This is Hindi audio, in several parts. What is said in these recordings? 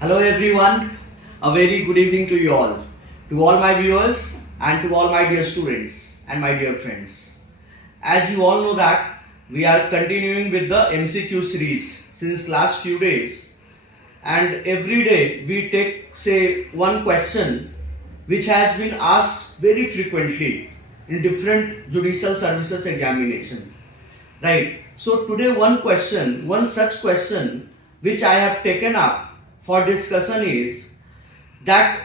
Hello everyone, a very good evening to you all, to all my viewers and to all my dear students and my dear friends. As you all know that we are continuing with the MCQ series since last few days, and every day we take say one question which has been asked very frequently in different judicial services examination. Right. So today one such question which I have taken up for discussion is that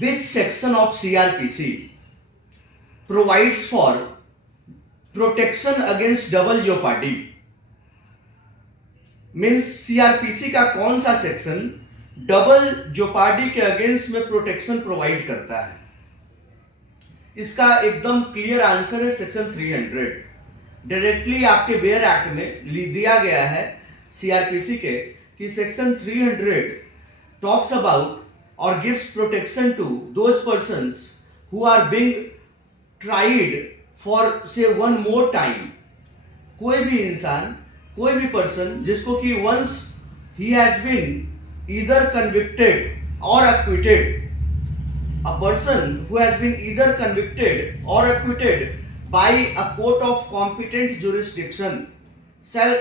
which section of CRPC provides for protection against double jeopardy. Means CrPC का कौन सा सेक्शन डबल जोपार्डी के अगेंस्ट में प्रोटेक्शन प्रोवाइड करता है? इसका एकदम क्लियर आंसर है सेक्शन 300। डायरेक्टली आपके बेयर एक्ट में दिया गया है सीआरपीसी के कि सेक्शन 300 टॉक्स अबाउट और gives protection to those persons who are being tried for से वन मोर टाइम। कोई भी इंसान, कोई भी पर्सन जिसको कि once he has been either convicted और acquitted, a person who has been either convicted or acquitted by a court of competent jurisdiction shall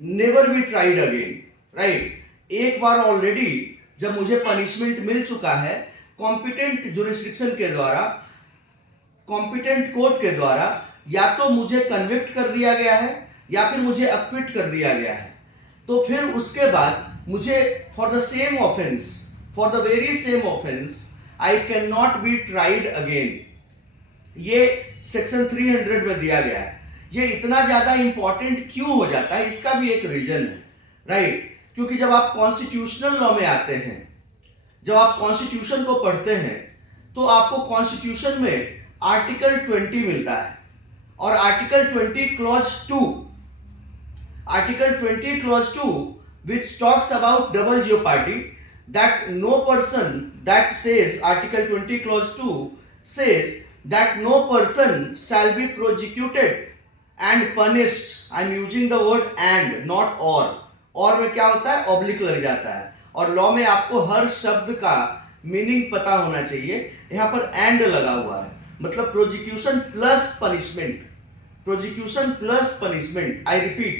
never be tried again, right? एक बार ऑलरेडी जब मुझे पनिशमेंट मिल चुका है कॉम्पिटेंट जुरिस्डिक्शन के द्वारा, कॉम्पिटेंट कोर्ट के द्वारा, या तो मुझे कन्विक्ट कर दिया गया है या फिर मुझे एक्विट कर दिया गया है, तो फिर उसके बाद मुझे for the same offence, for the very same offence I can not be tried again. ये सेक्शन 300 में दिया गया है। ये इतना ज्यादा इंपॉर्टेंट क्यों हो जाता है, इसका भी एक रीजन है, राइट? क्योंकि जब आप कॉन्स्टिट्यूशनल लॉ में आते हैं, जब आप कॉन्स्टिट्यूशन को पढ़ते हैं, तो आपको कॉन्स्टिट्यूशन में आर्टिकल 20 मिलता है और article 20 clause 2, article 20 clause 2 which talks about double jeopardy, that no person that says, article 20 clause 2 says that no person shall be prosecuted and punished. I am using the word and, not और में क्या होता है, ऑब्लिक लग जाता है, और लॉ में आपको हर शब्द का मीनिंग पता होना चाहिए। यहाँ पर एंड लगा हुआ है, मतलब prosecution plus punishment, prosecution plus punishment. I repeat,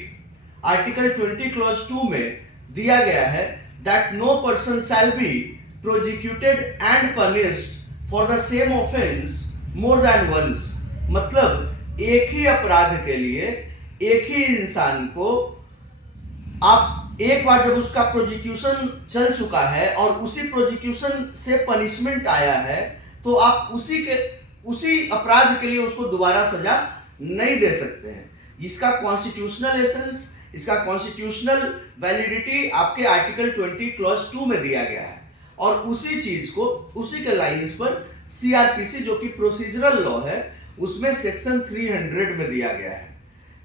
article 20 clause 2 में दिया गया है that no person shall be prosecuted and punished for the same offense more than once। मतलब एक ही अपराध के लिए एक ही इंसान को आप एक बार जब उसका प्रोसिक्यूशन चल चुका है और उसी प्रोसिक्यूशन से पनिशमेंट आया है, तो आप उसी अपराध के लिए उसको दोबारा सजा नहीं दे सकते हैं। इसका कॉन्स्टिट्यूशनल एसेंस, इसका कॉन्स्टिट्यूशनल वैलिडिटी आपके आर्टिकल 20 क्लॉज 2 में दिया गया है, और उसी चीज को उसी के लाइंस पर सीआरपीसी जो कि प्रोसीजरल लॉ है उसमें सेक्शन 300 में दिया गया है।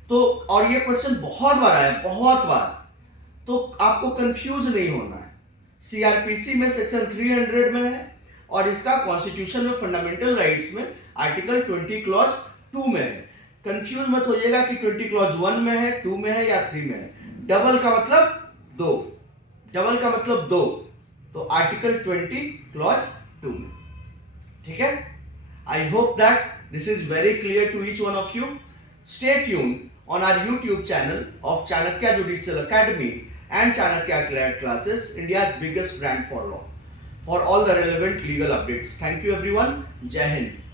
तो और ये क्वेश्चन बहुत बार आया, बहुत बार, तो आपको कंफ्यूज नहीं होना है। सीआरपीसी में सेक्शन 300 में है और इसका कॉन्स्टिट्यूशन में फंडामेंटल राइट्स में आर्टिकल 20 क्लॉज 2 में है। कंफ्यूज मत होइएगा कि 20 क्लॉज 1 में है, 2 में है या 3 में है। डबल का मतलब 2, डबल का मतलब 2, तो आर्टिकल 20 क्लॉज 2 में, ठीक है? I hope that this is very clear to each one of you. Stay tune on our YouTube channel of Chanakya Judicial Academy and Chanakya Classes, India's biggest brand for law, for all the relevant legal updates. Thank you everyone. Jai Hind.